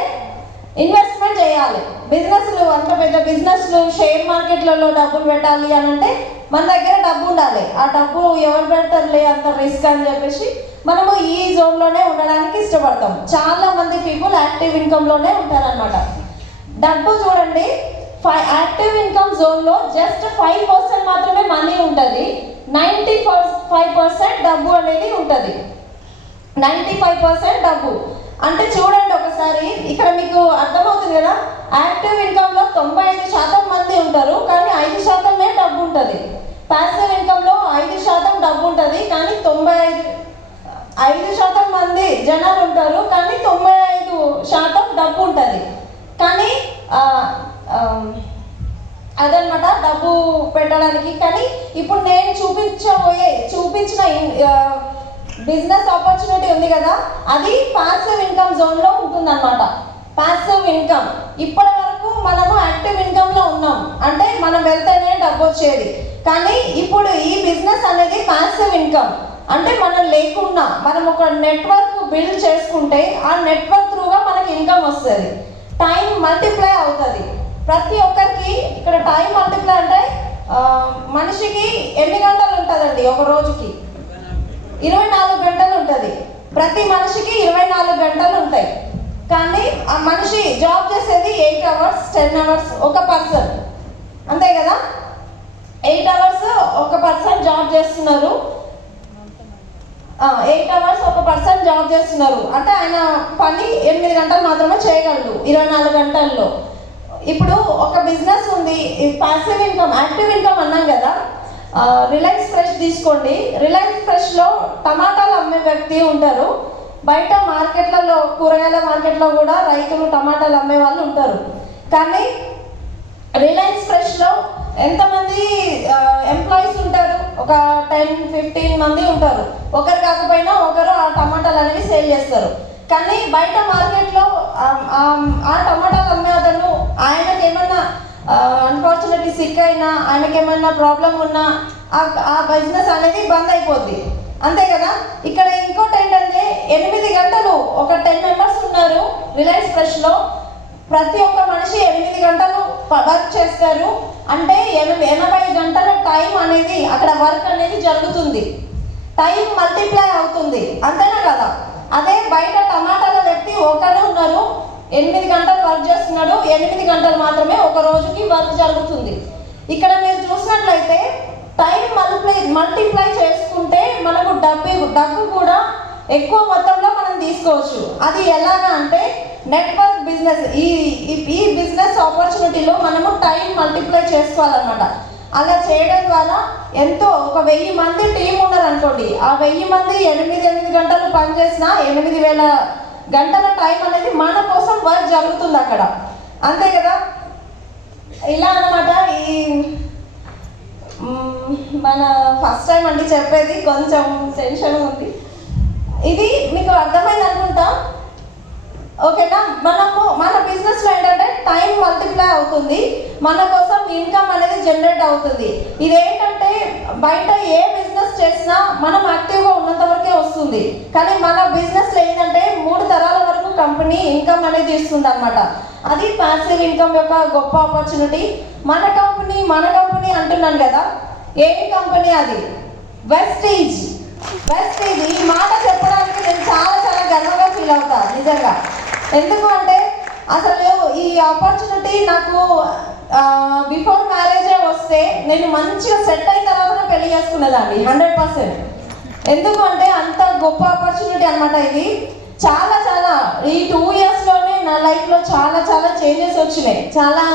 ఇన్వెస్ట్మెంట్ చేయాలి. బిజినెస్లు, అంత పెద్ద బిజినెస్లు, షేర్ మార్కెట్లలో డబ్బులు పెట్టాలి అని అంటే మన దగ్గర డబ్బు ఉండాలి. ఆ డబ్బు ఎవరు పెడతారులే అంత రిస్క్ అని చెప్పేసి మనము ఈ జోన్లోనే ఉండడానికి ఇష్టపడతాం. చాలా మంది పీపుల్ యాక్టివ్ ఇన్కమ్లోనే ఉంటారనమాట. డబ్బు చూడండి, యాక్టివ్ ఇన్కమ్ జోన్లో జస్ట్ 5% మాత్రమే మనీ ఉంటుంది, 95% డబ్బు అనేది ఉంటుంది. 95% డబ్బు అంటే చూడండి ఒకసారి, ఇక్కడ మీకు అర్థమవుతుంది కదా, యాక్టివ్ ఇన్కమ్లో 95% మంది ఉంటారు, కానీ 5% డబ్బు ఉంటుంది. ప్యాసివ్ ఇన్కమ్లో 5% డబ్బు ఉంటుంది, కానీ 95% మంది జనాలు ఉంటారు, కానీ 95% డబ్బు ఉంటుంది. కానీ అదనమాట డబ్బు పెట్టడానికి. కానీ ఇప్పుడు నేను చూపించిన బిజినెస్ ఆపర్చునిటీ ఉంది కదా, అది ప్యాసివ్ ఇన్కమ్ జోన్లో ఉంటుందన్నమాట. ప్యాసివ్ ఇన్కమ్, ఇప్పటి వరకు మనము యాక్టివ్ ఇన్కమ్లో ఉన్నాం, అంటే మనం వెళ్తేనే డబ్బు వచ్చేది, కానీ ఇప్పుడు ఈ బిజినెస్ అనేది ప్యాసివ్ ఇన్కమ్, అంటే మనం లేకుండా మనం ఒక నెట్వర్క్ బిల్డ్ చేసుకుంటే ఆ నెట్వర్క్ త్రూగా మనకి ఇన్కమ్ వస్తుంది, టైం మల్టిప్లై అవుతుంది. ప్రతి ఒక్కరికి ఇక్కడ టైం మల్టిప్లై అంటే మనిషికి ఎన్ని గంటలు ఉంటుందండి? ఒక రోజుకి 24 గంటలు ఉంటుంది. ప్రతి మనిషికి 24 గంటలు ఉంటాయి. కానీ ఆ మనిషి జాబ్ చేసేది 8 అవర్స్ 10 అవర్స్ ఒక పర్సన్, అంతే కదా? 8 అవర్స్ ఒక పర్సన్ జాబ్ చేస్తున్నారు. 8 అవర్స్ ఒక పర్సన్ జాబ్ చేస్తున్నారు అంటే ఆయన పని 8 గంటలు మాత్రమే చేయగలడు 24 గంటల్లో. ఇప్పుడు ఒక బిజినెస్ ఉంది, పాసివ్ ఇన్కమ్, యాక్టివ్ ఇన్కమ్ అన్నాం కదా. రిలయన్స్ ఫ్రెష్ తీసుకోండి. రిలయన్స్ ఫ్రెష్లో టమాటాలు అమ్మే వ్యక్తి ఉంటారు. బయట మార్కెట్లలో, కూరగాయల మార్కెట్లో కూడా రైతులు టమాటాలు అమ్మే వాళ్ళు ఉంటారు. కానీ రిలయన్స్ ఫ్రెష్లో ఎంతమంది ఎంప్లాయీస్ ఉంటారు? ఒక 10-15 మంది ఉంటారు. ఒకరు కాకపోయినా ఒకరు ఆ టమాటాలు అనేవి సేల్ చేస్తారు. కానీ బయట మార్కెట్లో ఆ టమాటాలు అమ్మే అతను, ఆయనకి ఏమన్నా అన్ఫార్చునేట్లీ సిక్ అయినా, ఆయనకి ఏమన్నా ప్రాబ్లం ఉన్నా ఆ బిజినెస్ అనేది బంద్ అయిపోద్ది, అంతే కదా? ఇక్కడ ఇంకోటి ఏంటంటే 8 గంటలు ఒక 10 మెంబర్స్ ఉన్నారు రిలయన్స్ ఫ్రెష్లో. ప్రతి ఒక్క మనిషి 8 గంటలు వర్క్ చేస్తారు అంటే 80 గంటల టైం అనేది అక్కడ వర్క్ అనేది జరుగుతుంది, టైం మల్టిప్లై అవుతుంది, అంతేనా కదా? అదే బయట టమాటాల వ్యక్తి ఒకరు ఉన్నారు, 8 గంటలు వర్క్ చేస్తున్నాడు, 8 గంటలు మాత్రమే ఒక రోజుకి వర్క్ జరుగుతుంది. ఇక్కడ మీరు చూసినట్లయితే టైం మల్టిప్లై చేసుకుంటే మనకు డబ్బు కూడా ఎక్కువ మొత్తంలో మనం తీసుకోవచ్చు. అది ఎలాగా అంటే నెట్వర్క్ బిజినెస్, ఈ బిజినెస్ ఆపర్చునిటీలో మనము టైం మల్టిప్లై చేసుకోవాలన్నమాట. అలా చేయడం ద్వారా ఎంతో ఒక 1000 మంది టీం ఉన్నారు అనుకోండి, ఆ 1000 మంది 8 గంటలు పనిచేసినా 8000 గంటల టైం అనేది మన కోసం వర్క్ జరుగుతుంది అక్కడ, అంతే కదా? ఇలా అన్నమాట. ఈ మన ఫస్ట్ టైం అండి చెప్పేది, కొంచెం టెన్షన్ ఉంది. ఇది మీకు అర్థమైంది అనుకుంటా, ఓకేనా? మన బిజినెస్లో ఏంటంటే టైం మల్టిప్లై అవుతుంది, మన కోసం ఇన్కమ్ అనేది జనరేట్ అవుతుంది. ఇదేంటంటే బయట ఏ బిజినెస్ చేసినా మనం యాక్టివ్గా ఉన్నంత వరకే వస్తుంది. కానీ మన బిజినెస్లో ఏంటంటే 3 తరాల వరకు కంపెనీ ఇన్కమ్ అనేది ఇస్తుంది అనమాట. అది ప్యాసివ్ ఇన్కమ్ యొక్క గొప్ప ఆపర్చునిటీ. మన కంపెనీ అంటున్నాను కదా, ఏమి కంపెనీ? అది వెస్టీజ్. ఈ మాట చెప్పడానికి నేను చాలా గర్వంగా ఫీల్ అవుతా నిజంగా. ఎందుకు అంటే అసలు ఈ ఆపర్చునిటీ నాకు బిఫోర్ మ్యారేజే వస్తే నేను మంచిగా సెట్ అయిన తర్వాత పెళ్లి చేసుకునేదాన్ని 100%. ఎందుకు అంటే అంత గొప్ప ఆపర్చునిటీ అనమాట ఇది. చాలా ఈ 2 ఇయర్స్లోనే నా లైఫ్లో చాలా చేంజెస్ వచ్చినాయి. చాలా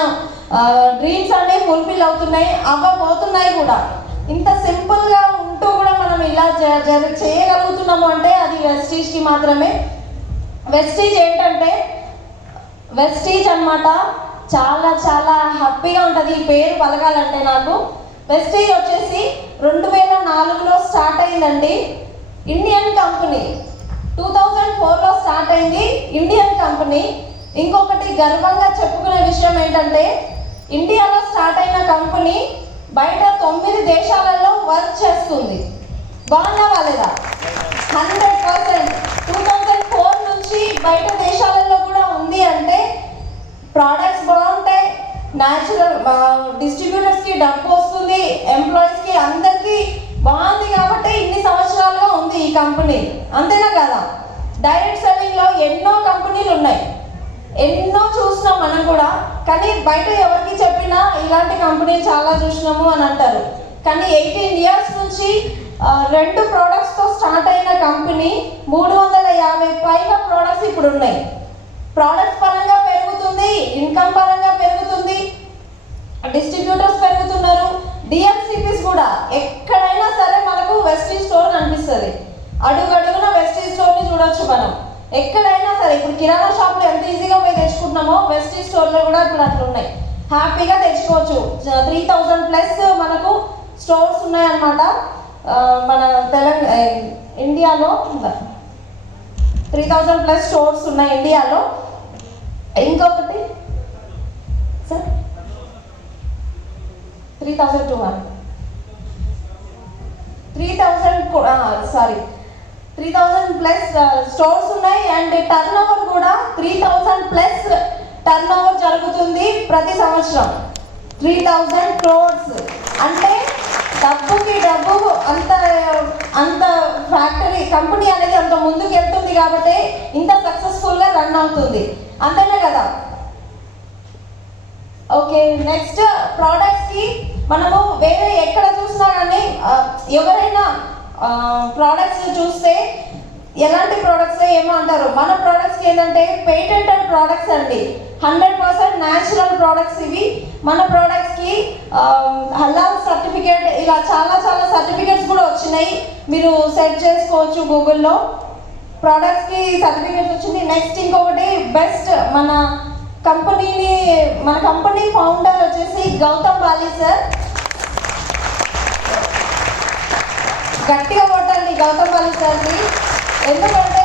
డ్రీమ్స్ అనేవి ఫుల్ఫిల్ అవుతున్నాయి, అవ్వబోతున్నాయి కూడా. ఇంత సింపుల్గా ఉంటూ కూడా మనం ఇలా చేయగలుగుతున్నాము అంటే అది వెస్టీజ్కి మాత్రమే. వెస్టీజ్ ఏంటంటే, వెస్టీజ్ అన్నమాట చాలా హ్యాపీగా ఉంటుంది ఈ పేరు పలకాలంటే నాకు. వెస్టీజ్ వచ్చేసి 2004లో స్టార్ట్ అయిందండి, ఇండియన్ కంపెనీ. 2004లో స్టార్ట్ అయింది, ఇండియన్ కంపెనీ. ఇంకొకటి గర్వంగా చెప్పుకునే విషయం ఏంటంటే, ఇండియాలో స్టార్ట్ అయిన కంపెనీ బయట 9 దేశాలలో వర్క్ చేస్తుంది. బాగున్నావా లేదా? 100%. 2004 నుంచి బయట దేశాలలో కూడా ఉంది అంటే ప్రోడక్ట్స్ బాగుంటాయి, న్యాచురల్ డిస్ట్రిబ్యూటర్స్కి డబ్బు వస్తుంది, ఎంప్లాయీస్కి అందరికీ బాగుంది కాబట్టి ఇన్ని సంవత్సరాలుగా ఉంది ఈ కంపెనీ, అంతేనా కదా? డైరెక్ట్ సెల్లింగ్లో ఎన్నో కంపెనీలు ఉన్నాయి, ఎన్నో చూసినాం మనం కూడా. కానీ బయట ఎవరికి చెప్పినా ఇలాంటి కంపెనీలు చాలా చూసినాము అని అంటారు. కానీ 18 ఇయర్స్ నుంచి 2 ప్రోడక్ట్స్తో స్టార్ట్ అయిన కంపెనీ 350 పైగా ప్రోడక్ట్స్ ఇప్పుడు ఉన్నాయి. ప్రోడక్ట్స్ పరంగా పెరుగుతుంది, ఇన్కమ్ పరంగా పెరుగుతుంది, డిస్ట్రిబ్యూటర్స్ పెరుగుతున్నారు, డిఎంసిపిస్ కూడా. ఎక్కడైనా సరే మనకు వెస్టీజ్ స్టోర్ కనిపిస్తుంది, అడుగడుగున వెస్టీజ్ స్టోర్ని చూడొచ్చు మనం. ఎక్కడైనా సరే ఇప్పుడు కిరాణా షాప్లో ఎంత ఈజీగా పోయి తెచ్చుకుంటున్నామో వెస్టీజ్ స్టోర్లో కూడా ఇప్పుడు అట్లా ఉన్నాయి, హ్యాపీగా తెచ్చుకోవచ్చు. 3000+ మనకు స్టోర్స్ ఉన్నాయన్నమాట మన ఇండియాలో. 3000+ స్టోర్స్ ఉన్నాయి ఇండియాలో. ఇంకొకటి సార్ 3200 3,000 ప్లస్ స్టోర్స్ ఉన్నాయి. అండ్ టర్న్ ఓవర్ కూడా 3,000 ప్లస్ టర్న్ ఓవర్ జరుగుతుంది ప్రతి సంవత్సరం. 3,000 crores అంటే డబ్బుకి డబ్బు అంత ఫ్యాక్టరీ కంపెనీ అనేది అంత ముందుకు వెళ్తుంది కాబట్టి ఇంత సక్సెస్ఫుల్గా రన్ అవుతుంది, అంతేనే కదా. ఓకే, నెక్స్ట్ ప్రోడక్ట్స్కి మనము వేరే ఎక్కడ చూసినా కానీ ఎవరైనా ప్రోడక్ట్స్ చూస్తే ఎలాంటి ప్రోడక్ట్స్ ఏమో అంటారు. మన ప్రోడక్ట్స్కి ఏంటంటే పేటెంటెడ్ ప్రోడక్ట్స్ అండి, 100% న్యాచురల్ ప్రోడక్ట్స్ ఇవి. మన ప్రోడక్ట్స్కి హలాల్ సర్టిఫికేట్, ఇలా చాలా సర్టిఫికేట్స్ కూడా వచ్చినాయి, మీరు సెర్చ్ చేసుకోవచ్చు గూగుల్లో. ప్రోడక్ట్స్కి సర్టిఫికేట్స్ వచ్చింది. నెక్స్ట్ ఇంకొకటి బెస్ట్ మన కంపెనీ ఫౌండర్ వచ్చేసి గౌతమ్ బాలి సార్. గట్టిగా కొట్టండి గౌతమ్ బాలి సార్కి. ఎందుకంటే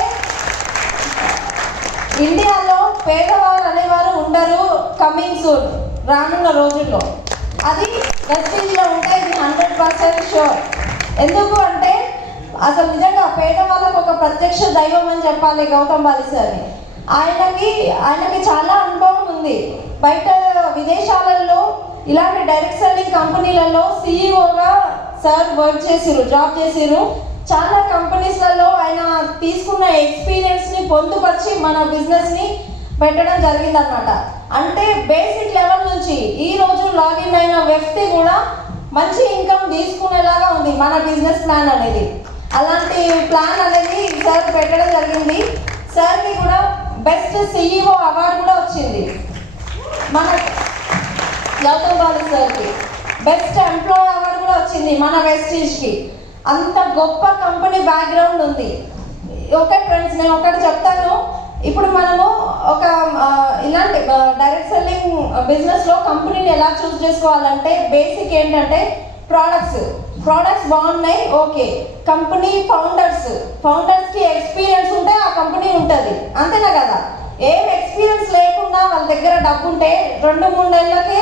ఇండియాలో పేదవారు అనేవారు ఉండరు కమింగ్ సూన్, రానున్న రోజుల్లో. అది వెస్టింజ్లో ఉంటే ఇది 100% షూర్. ఎందుకు అంటే అసలు నిజంగా పేదవాళ్ళకు ఒక ప్రత్యక్ష దైవం అని చెప్పాలి గౌతమ్ బాలి సార్ని. ఆయనకి చాలా అనుభవం ఉంది. బయట విదేశాలలో ఇలాంటి డైరెక్ట్ సెల్లింగ్ కంపెనీలలో సిఇఓగా సార్ వర్క్ చేసిరు, జాబ్ చేసిరు. చాలా కంపెనీస్లలో ఆయన తీసుకున్న ఎక్స్పీరియన్స్ని పొందుపరిచి మన బిజినెస్ని పెట్టడం జరిగిందనమాట. అంటే బేసిక్ లెవెల్ నుంచి ఈ రోజు లాగిన్ అయిన వ్యక్తి కూడా మంచి ఇన్కమ్ తీసుకునేలాగా ఉంది మన బిజినెస్ ప్లాన్ అనేది. అలాంటి ప్లాన్ అనేది సార్ పెట్టడం జరిగింది. సార్కి కూడా బెస్ట్ సిఇఓ అవార్డు కూడా వచ్చింది మన గౌతమ్ బాలి సార్కి. బెస్ట్ ఎంప్లాయీ అవార్డు కూడా వచ్చింది మన వెస్టీజ్కి. అంత గొప్ప కంపెనీ బ్యాక్గ్రౌండ్ ఉంది. ఓకే ఫ్రెండ్స్, నేను ఒకటి చెప్తాను. ఇప్పుడు మనము ఒక ఇలాంటి డైరెక్ట్ సెల్లింగ్ బిజినెస్లో కంపెనీని ఎలా చూస్ చేసుకోవాలంటే బేసిక్ ఏంటంటే ప్రోడక్ట్స్ బాగున్నాయి, ఓకే. కంపెనీ ఫౌండర్స్కి ఎక్స్పీరియన్స్ ఉంటే ఆ కంపెనీ ఉంటుంది, అంతేనా కదా. ఏం ఎక్స్పీరియన్స్ లేకుండా వాళ్ళ దగ్గర డబ్బు ఉంటే 2-3 నెలలకే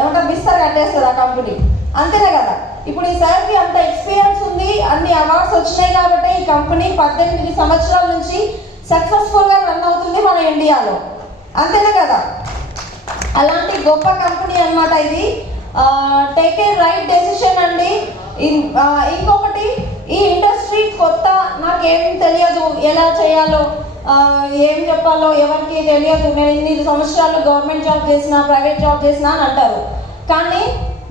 ఏమంటారు బిస్తర్ కట్టేస్తుంది ఆ కంపెనీ, అంతేనా కదా. ఇప్పుడు ఈ సార్కి అంత ఎక్స్పీరియన్స్ ఉంది, అన్ని అవార్డ్స్ వచ్చినాయి కాబట్టి ఈ కంపెనీ 18 సంవత్సరాల నుంచి సక్సెస్ఫుల్గా రన్ అవుతుంది మన ఇండియాలో, అంతేనా కదా. అలాంటి గొప్ప కంపెనీ అన్నమాట ఇది. టేక్ ఏ రైట్ డెసిషన్ అండి. ఇంకొకటి, ఈ ఇండస్ట్రీ కొత్త, నాకేం తెలియదు, ఎలా చేయాలో ఏం చెప్పాలో ఎవరికి తెలియదు. నేను 8 సంవత్సరాలు గవర్నమెంట్ జాబ్ చేసిన, ప్రైవేట్ జాబ్ చేసిన అని అంటారు. కానీ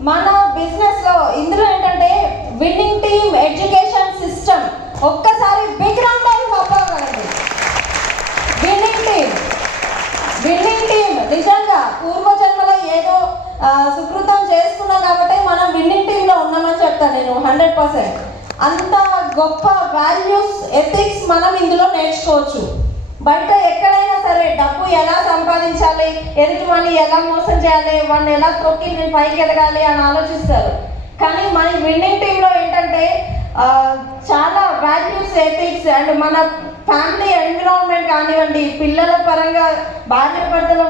మన బిజినెస్లో ఇందులో ఏంటంటే విన్నింగ్ టీమ్ ఎడ్యుకేషన్ సిస్టమ్. ఒక్కసారి బిగ్ రౌండ్ ఆఫ్ అప్లాజ్ అండి. విన్నింగ్ టీమ్ నిజంగా పూర్వజన్మలో ఏదో సుకృతం చేసుకున్నాం కాబట్టి మనం విన్నింగ్ టీంలో ఉన్నామని చెప్తాను నేను 100%. అంత గొప్ప వాల్యూస్, ఎథిక్స్ మనం ఇందులో నేర్చుకోవచ్చు. బయట ఎక్కడైనా సరే డబ్బు ఎలా సంపాదించాలి, ఎదుటి వాడిని ఎలా మోసం చేయాలి, వాడిని ఎలా తొక్కి నేను పైకి ఎదగాలి అని ఆలోచిస్తారు. కానీ మన విన్నింగ్ టీంలో ఏంటంటే చాలా వాల్యూస్, ఎథిక్స్ అండ్ మన ఫ్యామిలీ ఎన్విరాన్మెంట్ కానివ్వండి, పిల్లల పరంగా, భార్య భర్తల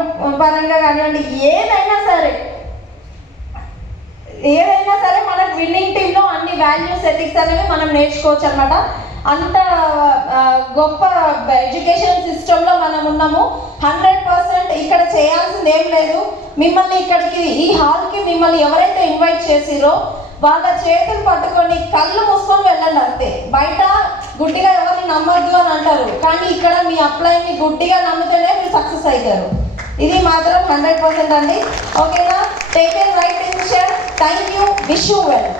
పరంగా కానివ్వండి, ఏదైనా సరే మన విన్నింగ్ టీంలో అన్ని వాల్యూస్, ఎథిక్స్ అనేవి మనం నేర్చుకోవచ్చు అనమాట. అంత గొప్ప ఎడ్యుకేషన్ సిస్టంలో మనం ఉన్నాము. 100% ఇక్కడ చేయాల్సింది ఏం లేదు. మిమ్మల్ని ఇక్కడికి ఈ హాల్కి మిమ్మల్ని ఎవరైతే ఇన్వైట్ చేసిరో వాళ్ళ చేతులు పట్టుకొని కళ్ళు మూసుకొని వెళ్ళండి అంతే. బయట గుడ్డిగా ఎవరిని నమ్మొద్దు అని అంటారు, కానీ ఇక్కడ మీ అప్లైని గుడ్డిగా నమ్మితేనే మీరు సక్సెస్ అవుతారు. ఇది మాత్రం 100% అండి. ఓకేనా? Take a right decision. Thank you. Wish you well.